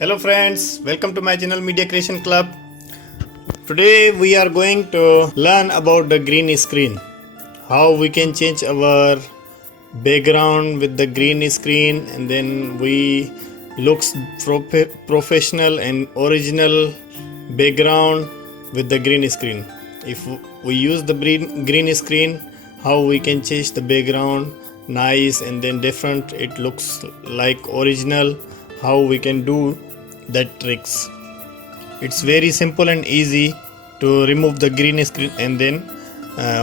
Hello friends, welcome to my channel Media Creation Club. Today we are going to learn about the green screen. How we can change our background with the green screen and then we looks professional and original background with the green screen. If we use the green screen, how we can change the background nice and then different, it looks like original, how we can do that tricks. It's very simple and easy to remove the green screen and then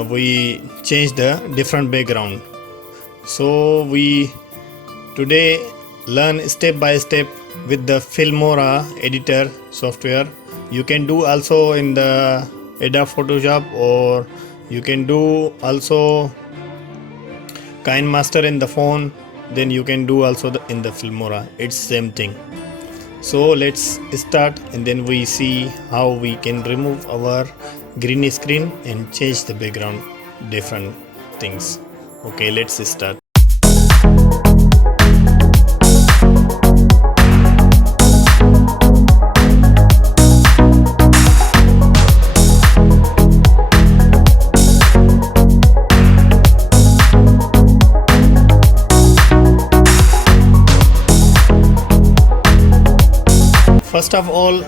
we change the different background. So we today learn step by step with the Filmora editor software. You can do also in the Adobe Photoshop, or you can do also KineMaster in the phone, then you can do also in the Filmora. It's same thing. So let's start and then we see how we can remove our green screen and change the background different things. Okay, let's start. First of all,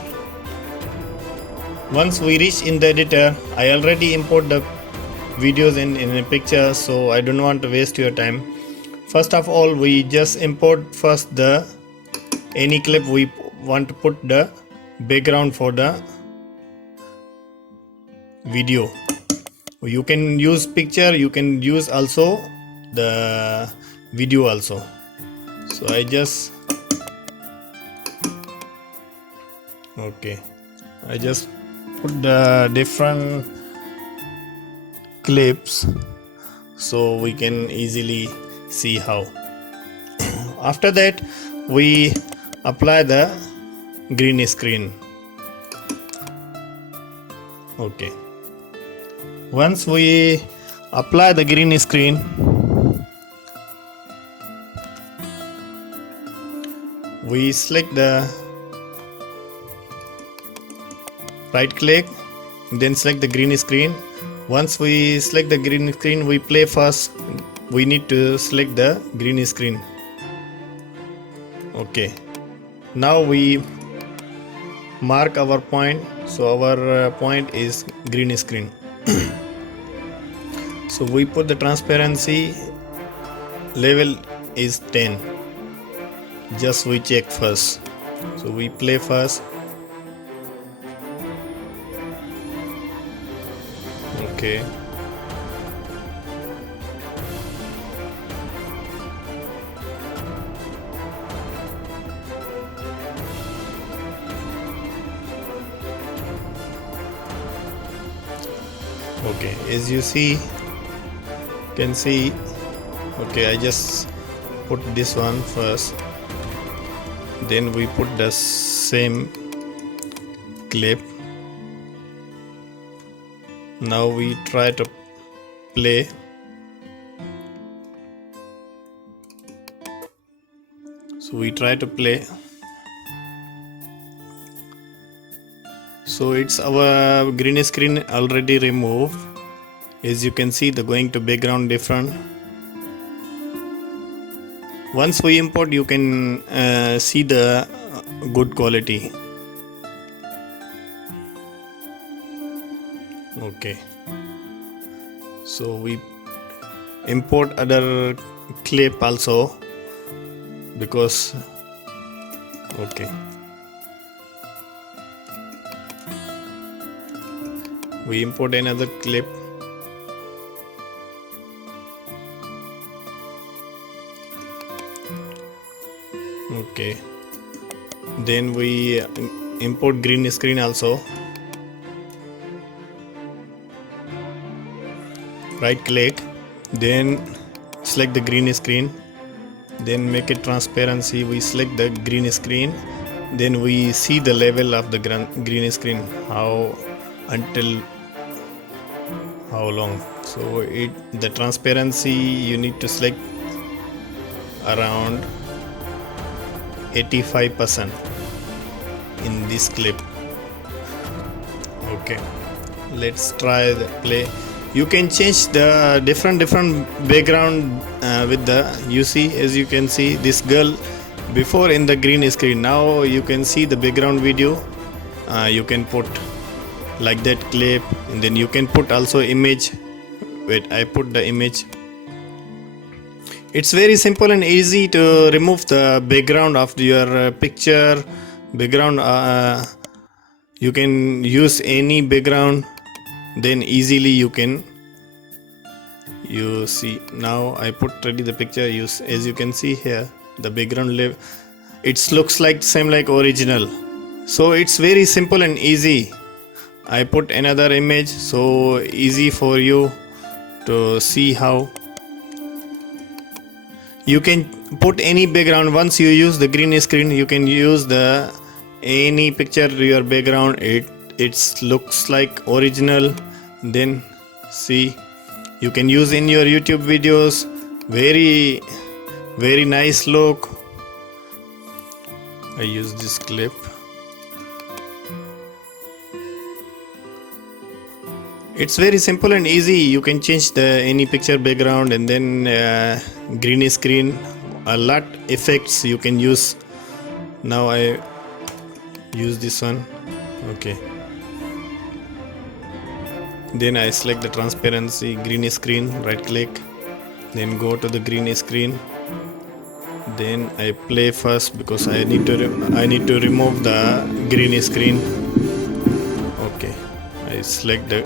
once we reach in the editor, I already import the videos in a picture, so I don't want to waste your time. First of all, we just import first the any clip we want to put the background for the video. You can use picture, you can use also the video also. So I just I just put the different clips so we can easily see how. After that we apply the green screen. Okay, once we apply the green screen, we select the right click, then select the green screen. Once we select the green screen, we play first. We need to select the green screen. Okay, now we mark our point, so our point is green screen. So we put the transparency level is 10. Just we check first, so we play first. Okay, as you can see, okay, I just put this one first, then we put the same clip. Now we try to play. So we try to play. So it's our green screen already removed. As you can see, the going to background different. Once we import, you can see the good quality. Okay, so we import other clip also because we import another clip. Okay, then we import green screen also. Right click, then select the green screen, then make it transparency. We select the green screen, then we see the level of the green screen, how until how long. So the transparency you need to select around 85%. in this clip. Okay, let's try the play. You can change the different background with the, you see, as you can see this girl before in the green screen. Now you can see the background video. You can put like that clip, and then you can put also image. Wait, I put the image. It's very simple and easy to remove the background of your picture. Background, you can use any background, then easily you can, you see. Now I put ready the picture. Use, as you can see here, the background it looks like same like original. So it's very simple and easy. I put another image, so easy for you to see how you can put any background. Once you use the green screen, you can use the any picture your background. It looks like original. Then see, you can use in your YouTube videos. Very nice look. I use this clip. It's very simple and easy. You can change the any picture background, and then green screen, a lot effects you can use. Now I use this one. Okay, then I select the transparency, green screen, right click, then go to the green screen. Then I play first because I need to remove the green screen. Okay, I select the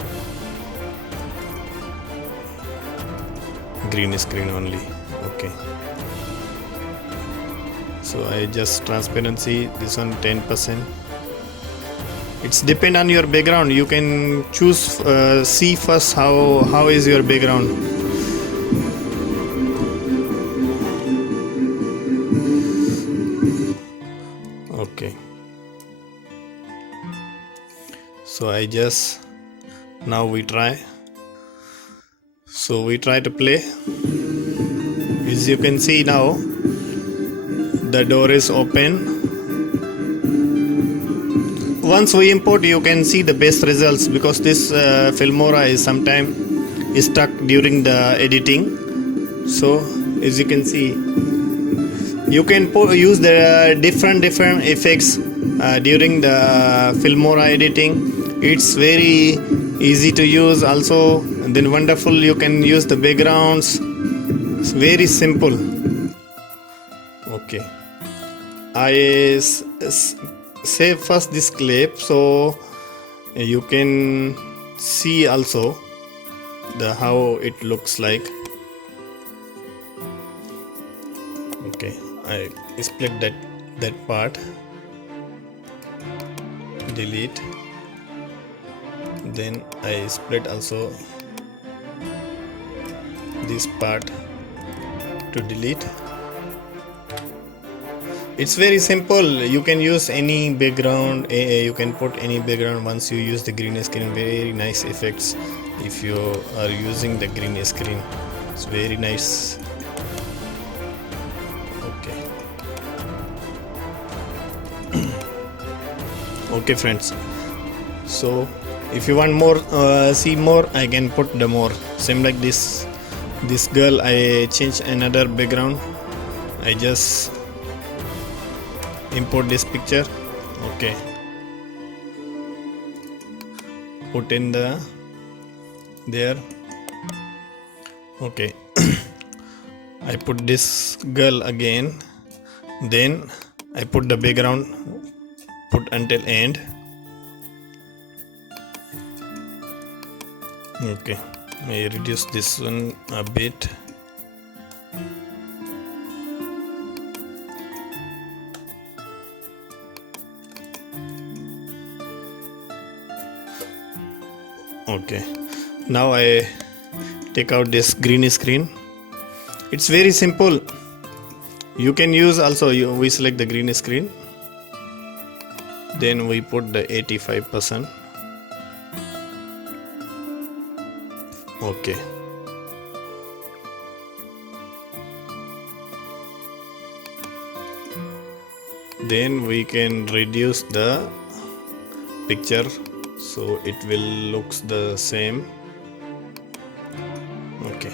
green screen only. Okay, so I just transparency this one 10%. It's depend on your background. You can choose see first how is your background. Okay, so I just, now we try. So we try to play. As you can see now, the door is open. Once we import, you can see the best results, because this Filmora is sometimes stuck during the editing. So as you can see, you can use the different effects during the Filmora editing. It's very easy to use also, and then wonderful. You can use the backgrounds. It's very simple. Okay, I save first this clip so you can see also the how it looks like. Okay, I split that part, delete. Then I split also this part to delete. It's very simple. You can use any background. You can put any background once you use the green screen. Very nice effects if you are using the green screen. It's very nice. Okay. Okay friends, so if you want more, see more, I can put the more. Same like this girl, I change another background. I just import this picture. Okay, put in there. Okay, I put this girl again. Then I put the background, put until end. Okay, I reduce this one a bit. Okay, now I take out this green screen. It's very simple. You can use also, we select the green screen, then we put the 85%. Okay, then we can reduce the picture so it will looks the same. Okay,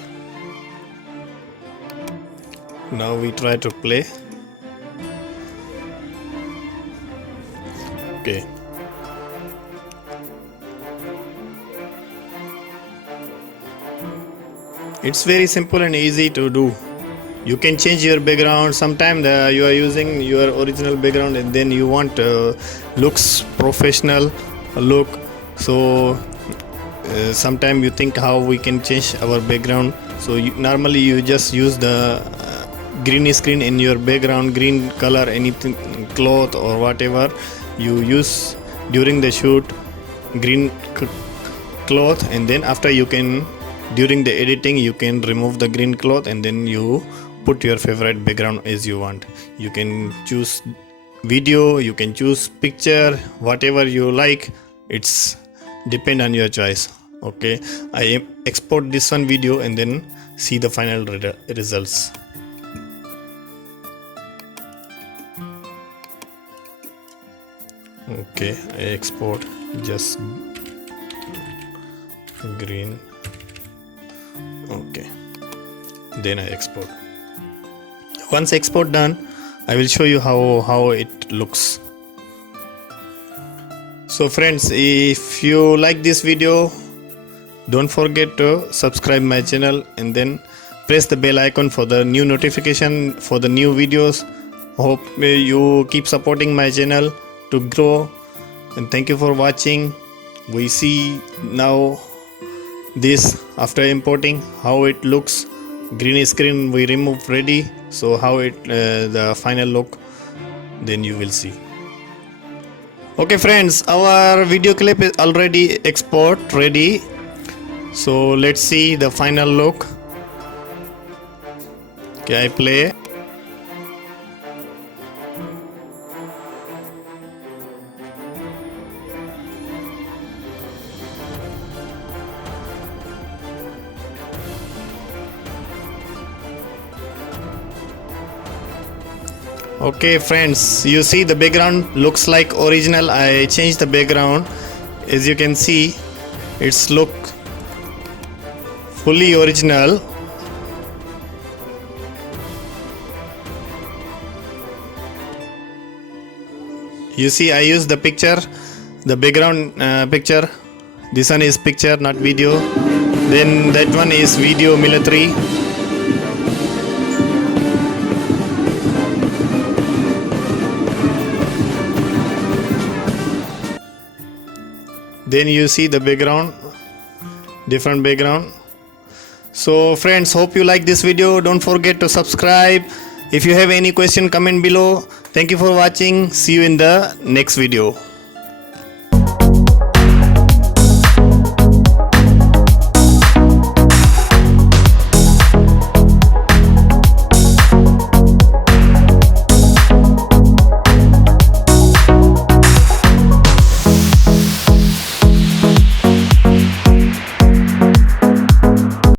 now we try to play. Okay, it's very simple and easy to do. You can change your background. Sometimes you are using your original background and then you want looks professional look, so sometimes you think how we can change our background. So normally you just use the green screen in your background, green color, anything, cloth or whatever you use during the shoot, green cloth, and then after you can, during the editing, you can remove the green cloth and then you put your favorite background as you want. You can choose video, you can choose picture, whatever you like. It's depend on your choice. Okay, I export this one video and then see the final results. Okay, I export just green. Okay, then I export. Once export done, I will show you how it looks. So friends, if you like this video, don't forget to subscribe my channel and then press the bell icon for the new notification for the new videos. Hope you keep supporting my channel to grow, and thank you for watching. We see now this after importing how it looks. Green screen we remove ready, so how it the final look, then you will see. Okay friends, our video clip is already export ready, so let's see the final look. Okay, I play. Okay friends, you see the background looks like original. I changed the background. As you can see, it's look fully original. You see, I use the picture, the background picture. This one is picture, not video. Then that one is video military. Then you see the background, different background. So friends, hope you like this video. Don't forget to subscribe. If you have any question, comment below. Thank you for watching. See you in the next video.